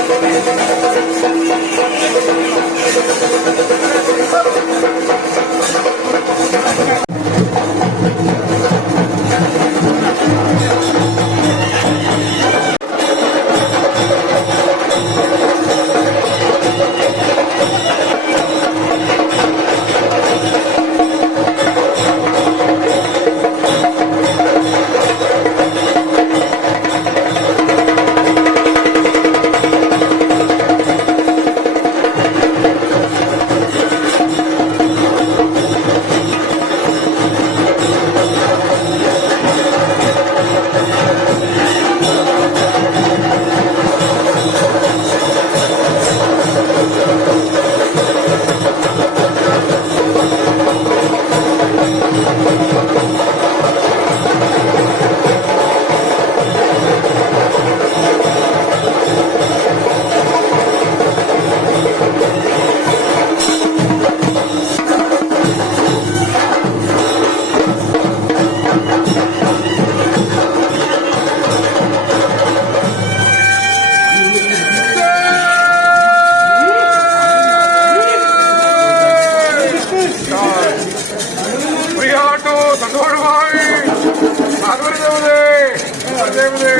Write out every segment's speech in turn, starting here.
Thank you. അതേപോലെ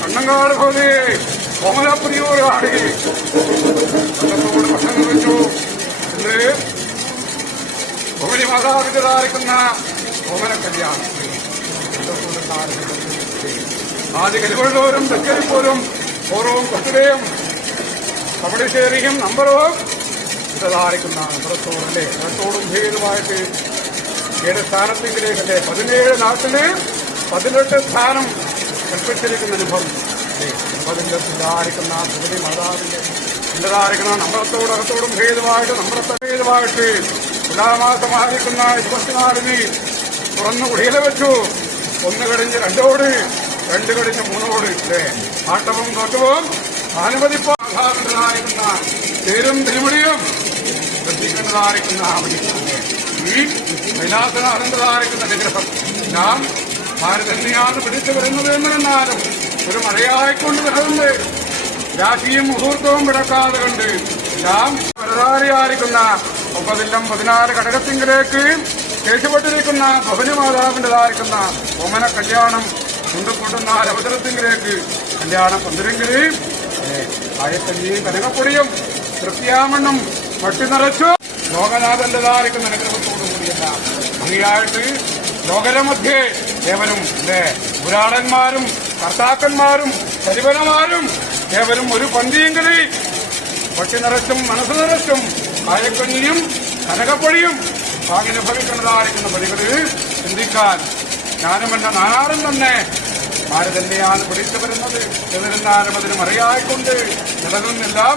കണ്ണങ്കാട് പോലെ കോമലപ്പുരിയോരാണ് കണ്ണത്തോട് ഭക്ഷണം വെച്ചു ഇന്ന് കോമലി മാതാവിന്റെ താരക്കുന്ന കോമല കല്യാണം. ആദ്യ കരുവള്ളൂരും തക്കരിപ്പോലും ഓരോ കൊട്ടുകയും തമിഴ്ശ്ശേരിയും നമ്പറവും ഇതായിരിക്കുന്ന നമ്പറത്തോടല്ലേ നമ്പറത്തോടും ഭീകരമായിട്ട് ഏഴ് സ്ഥാനത്തെങ്കിലേക്കല്ലേ പതിനേഴ് നാട്ടിന് പതിനെട്ട് സ്ഥാനം കൽപ്പിച്ചിരിക്കുന്ന അനുഭവം. അതിന്റെ ഇതായിരിക്കുന്ന ഭഗവതി മാതാവിന്റെ ഇന്നതായിരിക്കുന്ന നമ്മളത്തോടും അകത്തോടും ഭേദമായിട്ട് നമ്മളത്തെ ഭേദമായിട്ട് തുലാമാസമായിരിക്കുന്ന ഇരുപത്തിനാലിന് തുറന്നു കുടിയില വെച്ചു. ഒന്ന് കഴിഞ്ഞ് രണ്ടോട് രണ്ട് കഴിഞ്ഞ് മൂന്നോട്. അല്ലേ ആട്ടവും തോറ്റവും അനുമതിപ്പാകുന്ന പേരും തിരുമണിയും ശ്രദ്ധിക്കേണ്ടതായിരിക്കുന്ന ഈ കൈലാസന അനന്തരായിരിക്കുന്ന വിഗ്രഹം നാം ആര് തന്നെയാണ് പിടിച്ചു വരുന്നത് എന്നിരുന്നാലും ഒരു മഴയായിക്കൊണ്ട് വരുന്നത് രാശിയും മുഹൂർത്തവും വിടക്കാതെ കണ്ട് നാം വരതാരിയായിരിക്കുന്ന ഒമ്പതില്ലം പതിനാല് ഘടകത്തിങ്കിലേക്ക് കേശപ്പെട്ടിരിക്കുന്ന ഭവനമാതാവിന്റെതായിരിക്കുന്ന ഓമന കല്യാണം കൊണ്ടുപോട്ടുന്ന അവസരത്തിങ്കിലേക്ക് കല്യാണം പന്തിരെങ്കിലും ആയത്തല്ലിയും കനകപ്പൊടിയും തൃപ്തിയാമണ്ണും മട്ടി നിറച്ചു ലോകനാഥന്റെതായിരിക്കുന്ന അനുഗ്രഹത്തോടു കൂടിയല്ല ഭംഗിയായിട്ട് ലോകരമധ്യേ ഏവരും പുരാടന്മാരും കർത്താക്കന്മാരും പരിവനമാരും ഏവരും ഒരു പന്തിയെങ്കിലി പക്ഷി നിറച്ചും മനസ്സ് നിറച്ചും കായക്കഞ്ഞിയും കനകപ്പൊടിയും ഭാഗ്യനുഭവിക്കുന്നതായിരിക്കുന്ന പടികളിൽ ചിന്തിക്കാൻ ഞാനും എന്റെ നാനാറും തന്നെ ആര് തന്നെയാണ് പിടിച്ചു വരുന്നത് എന്നിരുന്നാലും അതിന് മറിയായിക്കൊണ്ട് നിലനിന്നെല്ലാം.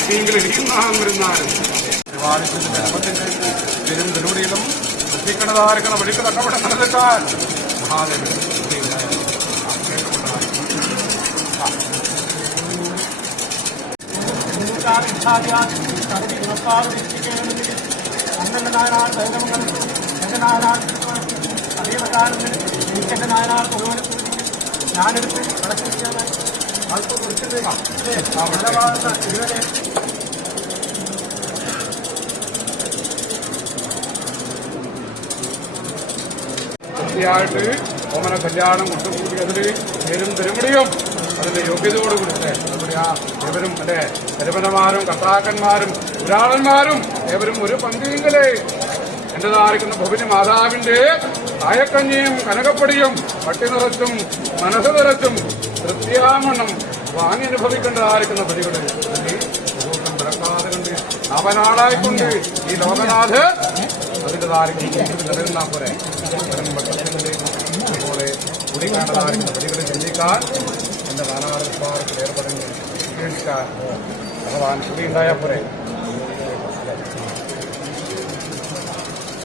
കണ്ടുള്ള അക്ഷരമാണ് ആവട്ടെ പെരും തിരുവടിയിലും എത്തിക്കണതായിരിക്കണ വഴിക്ക് തക്കപ്പെട്ട നിലനിൽക്കാൻ മഹാദേവൻ ഞാനെടുത്ത് വളർത്തിയാൽ അല്പം ഓമന കല്യാണം കൊണ്ടുകൂടി അതിൽ പേരും തിരുമുടിയും അതിന്റെ യോഗ്യതയോട് അല്ലേ അതുകൂടി ആ ഏവരും അല്ലെ തിരുമനമാരും കർത്താക്കന്മാരും പുരാളന്മാരും ഏവരും ഒരു പന്തിയിലെ എന്റേതായിരിക്കുന്ന ഭുവിനി മാതാവിന്റെ തായക്കഞ്ഞിയും കനകപ്പൊടിയും പട്ടി നിറച്ചും മനസ്സ് നിറച്ചും തൃപ്തിയാമണ്ണം വാങ്ങി അനുഭവിക്കേണ്ടതായിരിക്കുന്ന പ്രതികളെ പിറക്കാതെ കൊണ്ട് അവനാളായിക്കൊണ്ട് ഈ ലോകനാഥ് നിലനിന്നാ പോരെ? വരും ഭക്തജനങ്ങളെ അതുപോലെ കുടിക്കാണ്ടതായിരിക്കുന്ന പ്രതികളെ ചിന്തിക്കാൻ എന്റെ നാനാവിസ്വാദത്തിൽ ഏർപ്പെടുന്നു ഭഗവാൻ കുടിയുണ്ടായാൽ പോരെ?